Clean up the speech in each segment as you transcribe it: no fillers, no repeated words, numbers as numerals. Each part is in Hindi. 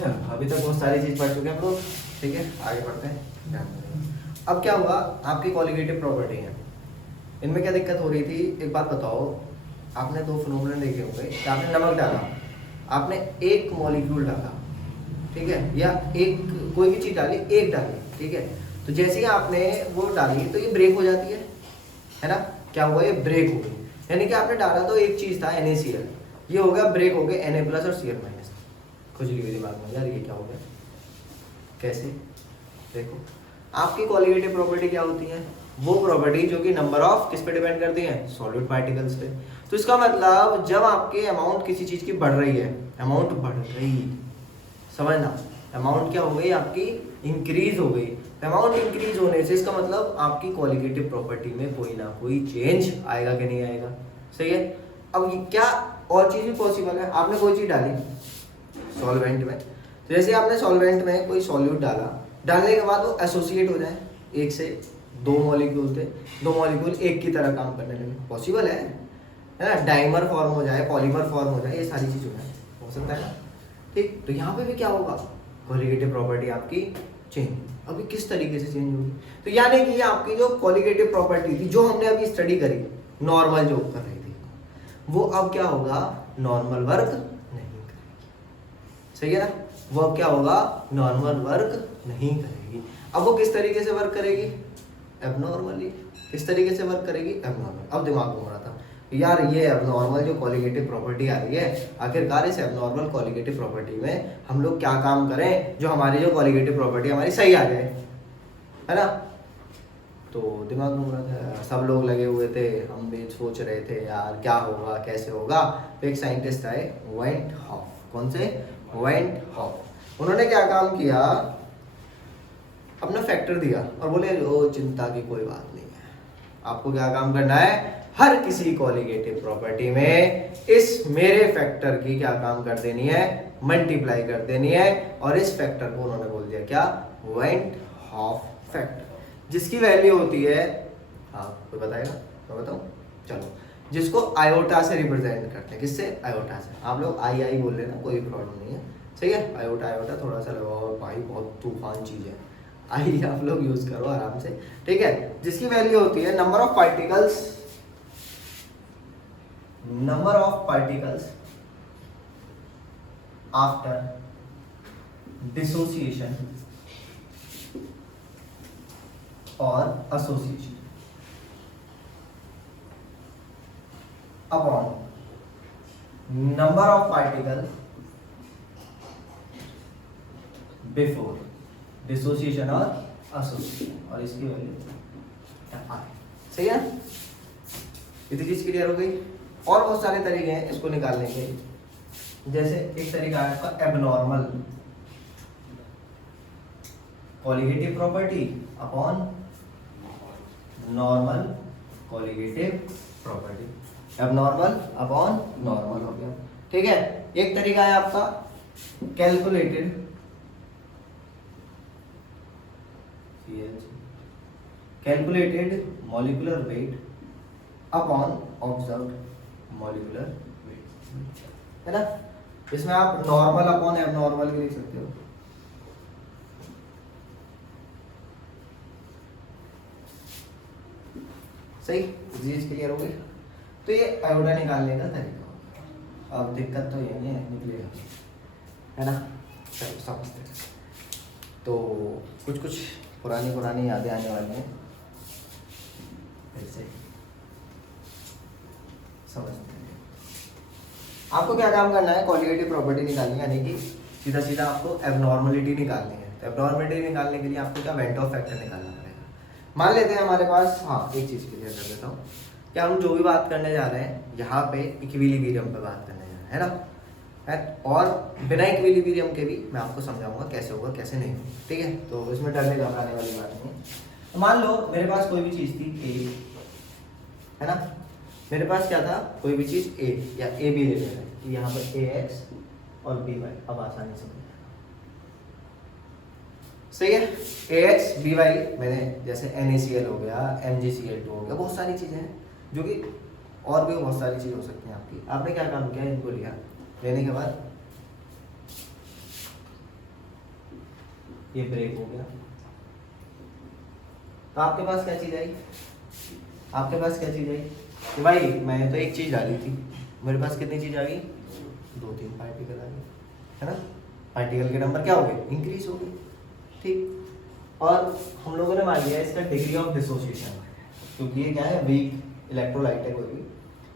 अभी तक बहुत सारी चीज़ पढ़ चुके हैं हम लोग, ठीक है आगे बढ़ते हैं, ध्यान देंगे। अब क्या हुआ, आपकी कॉलिगेटिव प्रॉपर्टी है, इनमें क्या दिक्कत हो रही थी, एक बात बताओ, आपने दो फिनोमेनन देखे होंगे कि आपने नमक डाला, आपने एक मॉलिक्यूल डाला, ठीक है, या एक कोई भी चीज़ डाली, एक डाली, ठीक है, तो जैसे ही आपने वो डाली तो ये ब्रेक हो जाती है ना, क्या हुआ, ये ब्रेक हो गई, यानी कि आपने डाला तो एक चीज़ था NaCl, ये हो गया ब्रेक हो गया Na+ और Cl-, खुजली हुई दिमाग में, यार ये क्या हो गया, कैसे, देखो आपकी कॉलिगेटिव प्रॉपर्टी क्या होती है, वो प्रॉपर्टी जो कि नंबर ऑफ किस पे डिपेंड करती है, सॉलिड पार्टिकल्स पे। तो इसका मतलब जब आपके अमाउंट किसी चीज़ की बढ़ रही है, अमाउंट बढ़ रही, समझना, अमाउंट क्या हो गई आपकी, इंक्रीज हो गई, अमाउंट इंक्रीज होने से इसका मतलब आपकी कॉलिगेटिव प्रॉपर्टी में कोई ना कोई चेंज आएगा कि नहीं आएगा, सही है। अब ये क्या और चीज़ भी पॉसिबल है, आपने कोई चीज़ डाली सॉल्वेंट में, तो जैसे आपने सॉल्वेंट में कोई सॉल्यूट डाला, डालने के बाद वो एसोसिएट हो जाए, एक से दो मॉलिक्यूल थे, दो मॉलिक्यूल एक की तरह काम करने लगे, पॉसिबल है ना, डाइमर फॉर्म हो जाए, पॉलीमर फॉर्म हो जाए, ये सारी चीज़ हो सकता है ना, ठीक। तो यहाँ पे भी क्या होगा, कॉलिगेटिव प्रॉपर्टी आपकी चेंज, अभी किस तरीके से चेंज होगी, तो यानी कि आपकी जो कॉलिगेटिव प्रॉपर्टी थी, जो हमने अभी स्टडी करी, नॉर्मल जो कर रही थी, वो अब क्या होगा, नॉर्मल वर्क नहीं करेगी, सही है ना, वो अब क्या होगा, नॉर्मल वर्क नहीं करेगी। अब वो किस तरीके से वर्क करेगी, एबनॉर्मली, किस तरीके से वर्क करेगी, एबनॉर्मल। अब दिमाग घूम रहा था यार, ये एबनॉर्मल जो कॉलिगेटिव प्रॉपर्टी आ रही है, आखिरकार इस एबनॉर्मल कॉलिगेटिव प्रॉपर्टी में हम लोग क्या काम करें जो हमारी जो कॉलिगेटिव प्रॉपर्टी हमारी सही आ जाए, है ना। तो दिमाग घूम रहा था, सब लोग लगे हुए थे, हम भी सोच रहे थे यार क्या होगा कैसे होगा। तो एक साइंटिस्ट आए, वेंट हॉफ, कौन से, वेंट हॉफ, उन्होंने क्या काम किया, अपना फैक्टर दिया और बोले ओ चिंता की कोई बात नहीं है, आपको क्या काम करना है, हर किसी कॉलिगेटिव प्रॉपर्टी में इस मेरे फैक्टर की क्या काम कर देनी है, मल्टीप्लाई कर देनी है, और इस फैक्टर को उन्होंने बोल दिया क्या, वेंट हॉफ फैक्टर, जिसकी वैल्यू होती है, हाँ कोई बताएगा, मैं बताऊँ, चलो, जिसको आयोटा से रिप्रेजेंट करते हैं, किससे, आयोटा से, आप लोग आई बोल रहे ना, कोई प्रॉब्लम नहीं है, सही है, आयोटा आयोटा थोड़ा सा लगाओ भाई, बहुत तूफान चीज़ है, आई आप लोग यूज करो आराम से, ठीक है, जिसकी वैल्यू होती है number of particles, number of particles after dissociation और association upon number of particle before dissociation और एसोसिएशन, और इसकी वैल्यू आर, सही है, इतनी चीज क्लियर हो गई। और बहुत सारे तरीके हैं इसको निकालने के, जैसे एक तरीका है आपका abnormal colligative property upon normal colligative property, abnormal upon normal हो गया, ठीक है। एक तरीका है आपका calculated molecular weight upon observed molecular weight, है ना, इसमें आप नॉर्मल अपॉन एबनॉर्मल भी लिख सकते हो, सही, चीज क्लियर हो गई। तो ये आयोडा निकालने का तरीका होगा, अब दिक्कत तो यही है, निकलेगा, है ना, चलो समझते हैं। तो कुछ पुरानी यादें आने वाली हैं, फिर से समझते हैं। आपको क्या काम करना है, कॉलिगेटिव प्रॉपर्टी निकालनी है, यानी कि सीधा सीधा आपको एबनॉर्मलिटी निकालनी है। तो एबनॉर्मलिटी निकालने के लिए आपको क्या, वेंट ऑफ फैक्टर निकालना पड़ेगा। मान लेते हैं हमारे पास, हाँ एक चीज़ क्लियर कर देता हूँ, कि हम जो भी बात करने जा रहे हैं यहाँ पे इक्विलिब्रियम पे बात करने जा रहे हैं, है ना, है, और बिना इक्विलिब्रियम के भी मैं आपको समझाऊंगा कैसे होगा कैसे नहीं होगा, ठीक है। तो इसमें डरने घबराने वाली बात नहीं है। तो मान लो मेरे पास कोई भी चीज़ थी ए, है ना, मेरे पास क्या था, कोई भी चीज़ ए या ए भी ले रहे हैं, तो यहाँ पर ए एक्स और बी वाई, अब आसानी से सही है, ए एक्स बी वाई, मैंने जैसे NaCl हो गया, MgCl2 हो गया, बहुत सारी चीज़ें हैं जो कि और भी बहुत सारी चीज़ हो सकती हैं आपकी। आपने क्या काम किया, इनको लिया, लेने के बाद ये ब्रेक हो गया। तो आपके पास क्या चीज आई, आपके पास क्या चीज आई कि भाई मैंने तो एक चीज डाली थी, मेरे पास कितनी चीज आ गई, 2-3 पार्टिकल आ गए, है ना। पार्टिकल के नंबर क्या हो गए, इंक्रीज हो गए, ठीक। और हम लोगों ने मान लिया इसका डिग्री ऑफ डिसोसिएशन, क्योंकि ये क्या है, वीक इलेक्ट्रोलाइट है कोई भी,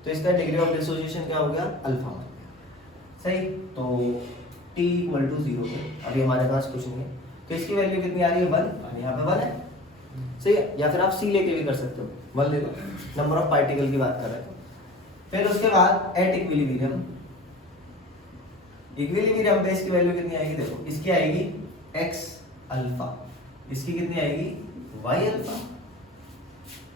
तो इसका डिग्री ऑफ डिसोसिएशन क्या हो गया, अल्फा मान गया, सही। तो t इक्वल टू 0 पे अभी हमारे पास कुछ नहीं है, तो इसकी वैल्यू कितनी आ रही है, 1, यहाँ पे 1 है, सही है। या फिर आप c लेके भी कर सकते हो, 1 ले लो, नंबर ऑफ पार्टिकल की बात कर रहे हैं तो। फिर उसके बाद एट इक्विलिब्रियम, इक्विलिब्रियम पे इसकी वैल्यू कितनी आएगी, देखो इसकी आएगी x अल्फा, इसकी कितनी आएगी y अल्फा,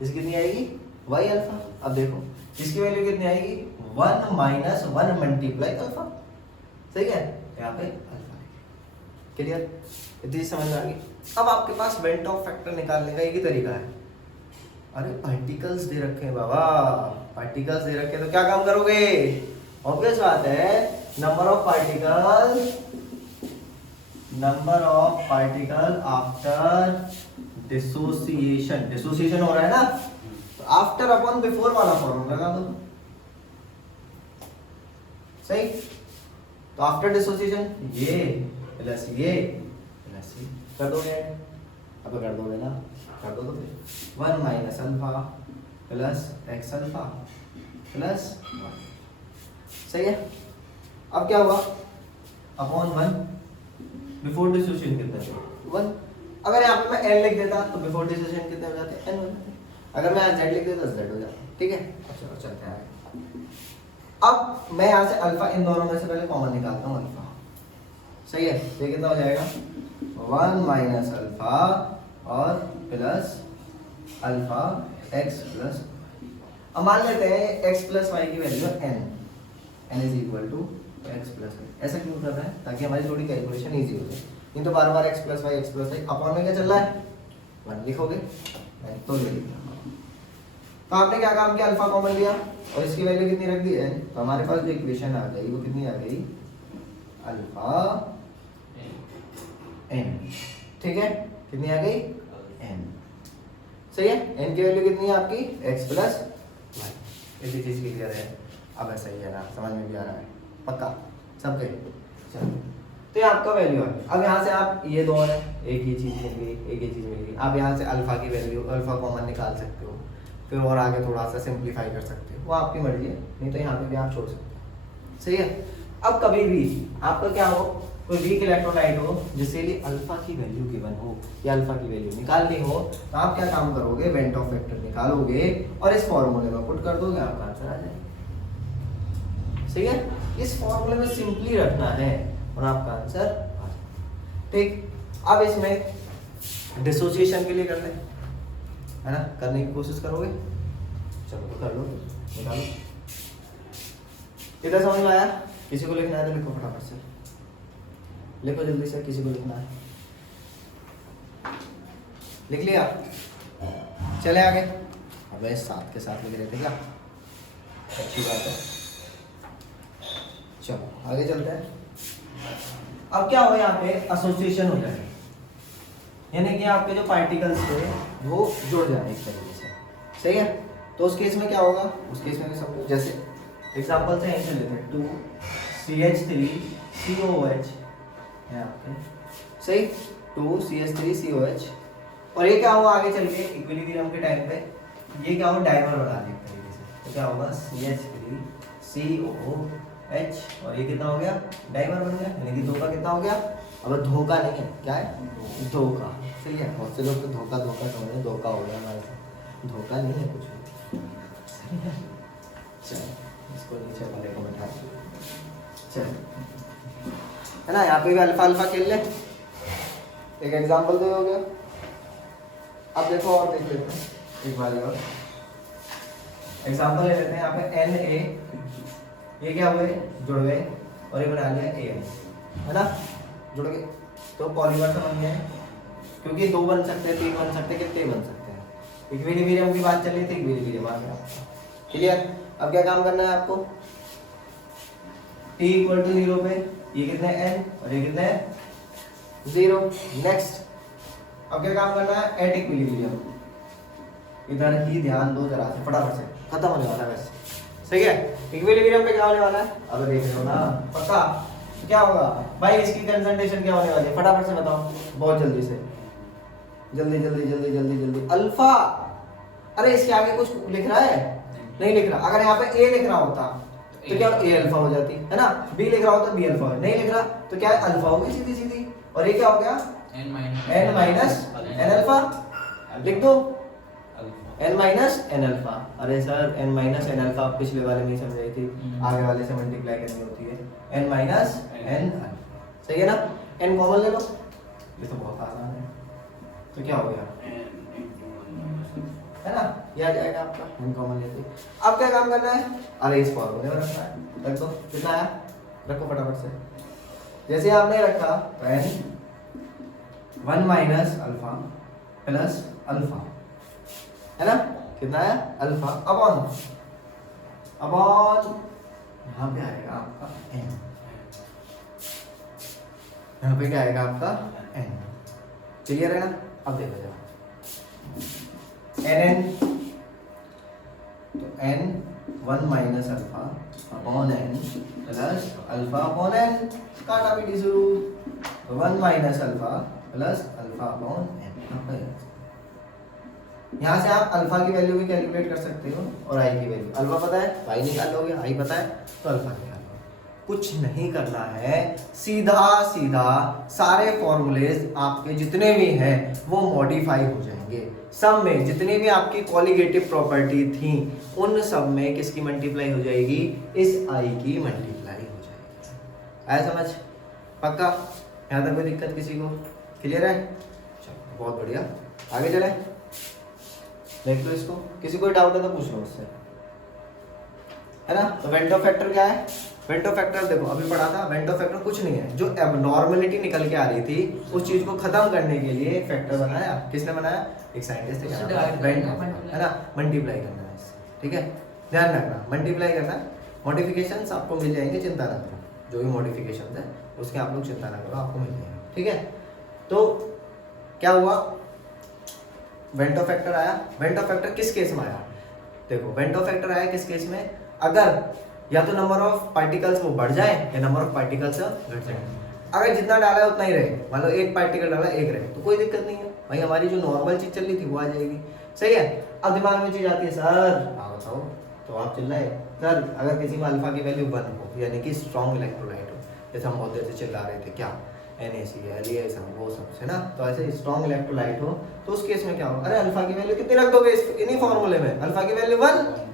इसकी कितनी आएगी y अल्फा। अब देखो इसकी वैल्यू कितनी आएगी, 1 माइनस 1 मल्टीप्लाई अल्फा, सही है, यहाँ पे अल्फा। क्लियर, इतनी समझ में आ गई। अब आपके पास वेंट ऑफ फैक्टर निकालने का एक ही तरीका है। अरे पार्टिकल्स दे रखे हैं बाबा, पार्टिकल्स दे रखे हैं तो क्या काम करोगे, ऑब्वियस बात है, number of particle after dissociation, dissociation हो रहा है ना, तो आफ्टर अपॉन बिफोर वाला फॉर्मूला लगा दो, सही। तो आफ्टर डिसोसिएशन ये प्लस ये प्लस ये कर दोगे, अब कर दोगे ना, कर दो, 1 minus alpha plus x alpha plus 1, सही है। अब क्या हुआ, अपॉन 1, बिफोर डिसोसिएशन कितना है 1। अगर यहाँ पे मैं n लिख देता तो बिफोर डिसोसिएशन कितने हो जाते, n हो जाते। अगर मैं z लिख देता z हो जाता, ठीक है। चलो चलते हैं। अब मैं यहाँ से अल्फा, इन दोनों में से पहले कॉमन निकालता हूँ, अल्फा, सही है। ये कितना हो जाएगा, 1 माइनस अल्फा और प्लस अल्फा x प्लस, अब मान लेते हैं x प्लस वाई की value n, n is equal to x plus y. ऐसा क्यों कर रहा है, ताकि हमारी थोड़ी कैलकुलेशन इजी हो जाए। नहीं तो बार बार x प्लस वाई अपॉन में क्या चल रहा है, 1 लिखोगे, तो ये लिखना। तो आपने क्या काम किया, अल्फा कॉमन लिया और इसकी वैल्यू कितनी रख दी n, तो हमारे पास जो इक्वेशन आ गई वो कितनी आ गई, अल्फा n, ठीक है, कितनी आ गई n, सही है। n की वैल्यू कितनी है आपकी, x प्लस वाई। इसी चीज क्लियर है, अब ऐसा ही है ना, समझ में भी आ रहा है पक्का सबके। चलो, तो ये आपका वैल्यू है। अब यहाँ से आप ये दो है, एक ही चीज मिल गई, एक ही चीज मिल गई। आप यहाँ से अल्फा की वैल्यू, अल्फा कॉमन निकाल सकते हो, फिर और आगे थोड़ा सा सिंप्लीफाई कर सकते हो, वो आपकी मर्जी है, नहीं तो यहाँ पे भी आप छोड़ सकते हो, सही है। अब कभी भी आपका क्या हो, कोई वीक इलेक्ट्रोलाइट हो जिसके लिए अल्फा की वैल्यू गिवन हो या अल्फा की वैल्यू निकालनी हो, तो आप क्या काम करोगे, वेंट ऑफ फैक्टर निकालोगे और इस फॉर्मूले में पुट कर दोगे, आपका आंसर आ जाएगा, सही है। इस फॉर्मूले में सिंपली रखना है और आपका आंसर आ जाएगा, ठीक। अब इसमें डिसोसिएशन के लिए कर ले, है ना, करने की कोशिश करोगे, चलो तो कर लो, निकालो। इधर समझ में आया, किसी को लिखना है तो लिखो फटाफट से, लिखो जल्दी से, किसी को लिखना है, लिख लिया, चले आगे। अबे साथ के साथ लिख रहे थे क्या, अच्छी बात है, चलो आगे चलते हैं। अब क्या हो, यहाँ पे एसोसिएशन हो जाए, यानी कि आपके जो पार्टिकल्स थे वो जुड़ जाए एक तरीके से, सही है। तो उस केस में क्या होगा, उस केस में भी समझो, जैसे एग्जांपल से ऐसे लेते हैं 2CH3COH है आपके, सही, 2CH3COH, और ये क्या होगा आगे चल के इक्विलिब्रियम के टाइम पे, ये क्या होगा, डाइमर बना दे एक तरीके से, तो क्या होगा CH3COH, और ये कितना हो गया, डाइमर बन गया, यानी कि 2 का कितना हो गया। अब धोखा नहीं है, क्या है, धोखा, सही है। बहुत से लोग तो धोखा धोखा समझ रहे, धोखा हो गया हमारे साथ, धोखा नहीं है कुछ भी, सही है। चलो इसको नीचे वाले को बैठा, चलो, है ना, यहाँ पे भी अल्फा अल्फा खेल ले, एक एग्जांपल तो हो गया। अब देखो और देख लेते हैं एक बार और एग्जांपल ले लेते हैं। यहाँ पे Na, ये क्या हुए, जुड़ गए और ये बना लिया An, है ना, जुड़ गए, तो पॉलीमर तो बन गए, क्योंकि 2 बन सकते हैं, 3 बन सकते हैं, कितने बन सकते हैं। इक्विलिब्रियम की बात चल रही थी, इक्विलिब्रियम आ गया, क्लियर। अब क्या काम करना है आपको, t इक्वल टू 0 पे ये कितने n और ये कितने 0। नेक्स्ट, अब क्या काम करना है, ऐड इक्विलिब्रियम। इधर ही ध्यान दो जरा से, फटाफट से खत्म होने वाला है वैसे, सही है। इक्विलिब्रियम पे क्या होने वाला है, अब देख रहे हो ना पक्का, क्या होगा भाई, इसकी कंसंट्रेशन क्या होने वाली है, फटाफट से बताओ, बहुत जल्दी से, जल्दी जल्दी जल्दी जल्दी जल्दी। अल्फा, अरे इसके आगे कुछ लिख रहा है, नहीं लिख रहा। अगर यहाँ पे ए लिख रहा होता तो क्या ए अल्फा हो जाती है ना, बी लिख रहा होता बी अल्फा, नहीं लिख रहा तो क्या है, अल्फा हो गई सीधी सीधी। और ये क्या हो गया, n माइनस n अल्फा, लिख दो n माइनस n अल्फा। अरे sir n minus n alpha पिछले वाले में ही समझाई थी, आगे वाले से मल्टीप्लाई करनी होती है, n माइनस n अल्फा, सही है ना। n कॉमन ले लो, ये तो बहुत आसान है, तो क्या हो गया, है ना, ये आ जाएगा आपका n कॉमन लेते। अब क्या काम करना है, अरे इस फॉर्मूले में रखना है, रख दो, कितना आया, रखो फटाफट से। जैसे आपने रखा तो n 1 minus alpha plus alpha, है ना, कितना है अल्फा अपॉन यहाँ पे आएगा आपका n, यहाँ पे क्या आएगा आपका n, क्लियर है ना। अब देखो जरा n तो n 1 minus alpha upon n plus alpha upon n, काटा पीटी शुरू, 1 minus alpha plus alpha upon n। यहाँ से आप अल्फा की वैल्यू भी कैलकुलेट कर सकते हो और आई की वैल्यू, अल्फा पता है तो आई निकालोगे, आई पता है तो अल्फा निकालोगे। कुछ नहीं करना है, सीधा सीधा सारे फॉर्मूलेज आपके जितने भी हैं वो मॉडिफाई हो जाएंगे। सब में जितनी भी आपकी कॉलिगेटिव प्रॉपर्टी थी उन सब में किसकी मल्टीप्लाई हो जाएगी, इस आई की मल्टीप्लाई हो जाएगी। आया समझ, पक्का, यहाँ तक कोई दिक्कत किसी को, क्लियर है, चलो बहुत बढ़िया, आगे चले, देख लो इसको, किसी को डाउट है तो पूछ लो उससे, है ना। तो वेंटो फैक्टर क्या है, वेंटो फैक्टर देखो अभी पढ़ा था, वेंटो फैक्टर कुछ नहीं है, जो एबनॉर्मलिटी निकल के आ रही थी उस चीज को खत्म करने के लिए एक फैक्टर बनाया। किसने बनाया, एक साइंटिस्ट है, है ना, मल्टीप्लाई करना है इससे, ठीक है, ध्यान रखना मल्टीप्लाई करना। मॉडिफिकेशंस आपको मिल जाएंगे, चिंता ना करो, जो भी मॉडिफिकेशंस है उसके आप लोग चिंता ना करो, आपको मिल जाएंगे, ठीक है। तो क्या हुआ, वेंटो फैक्टर आया। वेंटो फैक्टर किस केस में आया, देखो वेंटो फैक्टर आया किस केस में, अगर या तो नंबर ऑफ पार्टिकल्स वो बढ़ जाए या नंबर ऑफ पार्टिकल्स घट जाए। अगर जितना डाला है उतना ही रहे, मान लो एक पार्टिकल डाला एक रहे तो कोई दिक्कत नहीं है भाई, हमारी जो नॉर्मल चीज चल रही थी वो आ जाएगी, सही है। अब दिमाग में चीज आती है, सर हाँ बताओ, तो आप चिल्लाए सर अगर किसी में अल्फा की वैल्यू 1 हो यानी कि स्ट्रॉन्ग इलेक्ट्रोलाइट हो, जैसे हम बहुत देर से चिल्ला रहे थे क्या NaCl ये सब वो सब है ना, तो ऐसे स्ट्रॉन्ग इलेक्ट्रोलाइट हो तो उस केस में क्या होगा, अरे अल्फा की वैल्यू कितनी रख दोगे इन्हीं फॉर्मूले में, अल्फा की वैल्यू 1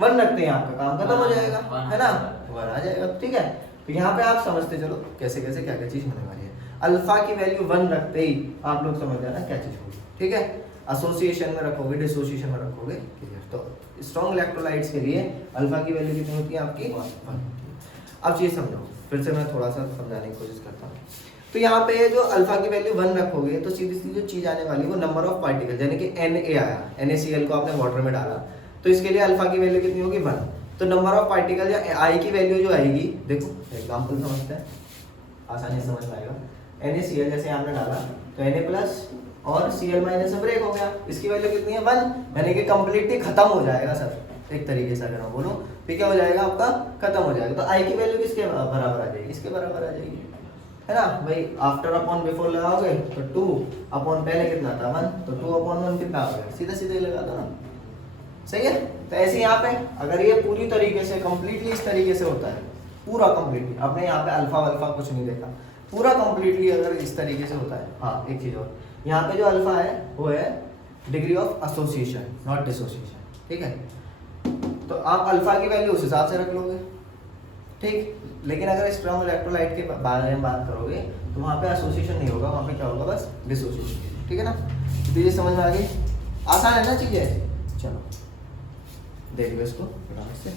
रखते हैं, आपका काम खत्म हो जाएगा, है ना, 1 आ जाएगा, ठीक है। तो यहाँ पे आप समझते चलो कैसे कैसे क्या क्या चीज होने वाली है। अल्फा की वैल्यू 1 रखते ही आप लोग समझ जाना क्या चीज होगी, ठीक है। एसोसिएशन में रखोगे, डिसोसिएशन में रखोगे, क्लियर। तो स्ट्रॉन्ग इलेक्ट्रोलाइट्स के लिए अल्फा की वैल्यू कितनी होती है आपकी 1। अब चीज समझो, फिर से मैं थोड़ा सा समझाने की कोशिश करता हूँ। तो यहाँ पे जो अल्फा की वैल्यू 1 रखोगे तो सीधी सीधी जो चीज आने वाली है वो नंबर ऑफ पार्टिकल, यानी कि Na आया, NaCl को आपने वाटर में डाला तो इसके लिए अल्फा की वैल्यू कितनी होगी 1। तो नंबर ऑफ पार्टिकल या आई की वैल्यू जो आएगी, देखो एग्जांपल समझते हैं, आसानी से समझ में आएगा। NaCl जैसे आपने डाला तो Na प्लस और Cl माइनस से ब्रेक हो गया, इसकी वैल्यू कितनी है 1, यानी कि कंप्लीटली खत्म हो जाएगा सर, एक तरीके से अगर मैं बोलूँ तो क्या हो जाएगा आपका, खत्म हो जाएगा। तो आई की वैल्यू किसके बराबर आ जाएगी, इसके बराबर आ जाएगी, है ना भाई। आफ्टर अपॉन बिफोर लगाओगे तो 2 अपॉन पहले कितना था 1, तो 2 अपॉन 1 कितना हो गया, सीधा सीधे लगा दो ना, सही है। तो ऐसे यहाँ पे अगर ये पूरी तरीके से कंप्लीटली इस तरीके से होता है, पूरा कंप्लीटली, आपने यहाँ पे अल्फा वल्फा कुछ नहीं देखा, पूरा कंप्लीटली अगर इस तरीके से होता है। हाँ एक चीज और, यहाँ पे जो अल्फा है वो है degree of association not dissociation, ठीक है। तो आप अल्फा की वैल्यू उस हिसाब से रख लोगे, ठीक। लेकिन अगर स्ट्रॉन्ग इलेक्ट्रोलाइट के बारे में बात करोगे तो वहाँ पे एसोसिएशन नहीं होगा, वहाँ पे क्या होगा बस डिसोसिएशन, ठीक है ना। चीजें समझ में आ गई, आसान है ना चीजें, चलो देख लो इसको से।